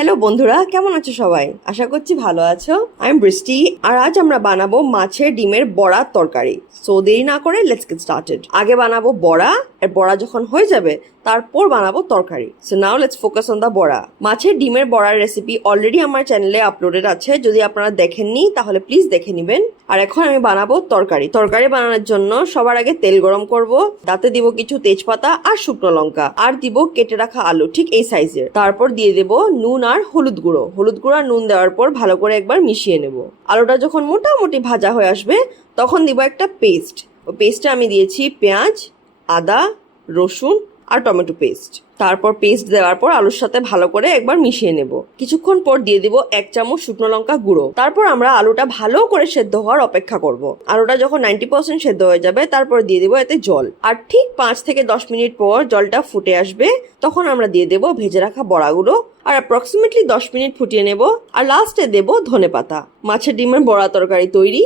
Hello বন্ধুরা, কেমন আছো সবাই? আশা করছি ভালো আছো। আমি বৃষ্টি, আর আজ আমরা বানাবো মাছের ডিমের বড়ার তরকারি। সো দেরি না করে লেটস গেট স্টার্টেড। আগে বানাবো বড়া, আর বড়া যখন হয়ে যাবে তারপর বানাবো তরকারি। So now let's focus on the bora. মাছের ডিমের বড়ার রেসিপি অলরেডি আমার চ্যানেলে আপলোডেড আছে, যদি আপনারা দেখেননি তাহলে প্লিজ দেখে নেবেন। আর এখন আমি বানাবো তরকারি। তরকারি বানানোর জন্য সবার আগে তেল গরম করব, তাতে দিব কিছু তেজপাতা আর শুকনো লঙ্কা, আর দিব কেটে রাখা আলু ঠিক এই সাইজের। তারপর দিয়ে দেব নুন আর হলুদ গুঁড়ো আর নুন দেওয়ার পর ভালো করে একবার মিশিয়ে নেব। আলুটা যখন মোটামুটি ভাজা হয়ে আসবে তখন দিব একটা পেস্ট। ওই পেস্টে আমি দিয়েছি পেঁয়াজ, আদা, রসুন আর টমেটো পেস্ট। তারপর পেস্ট দেওয়ার পর আলুর সাথে ভালো করে একবার মিশিয়ে নেব। কিছুক্ষণ পর দিয়ে দিব 1 চামচ শুকনো লঙ্কা গুঁড়ো। তারপর আমরা আলুটা ভালো করে সেদ্ধ হওয়ার অপেক্ষা করব। আলুটা যখন 90% সেদ্ধ হয়ে যাবে তারপর দিয়ে দিব এতে জল। আর ঠিক 5 থেকে 10 মিনিট পর জলটা ফুটে আসবে, তখন আমরা দিয়ে দেব ভেজে রাখা বড়াগুলো আর অ্যাপ্রক্সিমেটলি 10 মিনিট ফুটিয়ে নেব। আর লাস্টে দেব ধনেপাতা। মাছের ডিমের বড়া তরকারি তৈরি।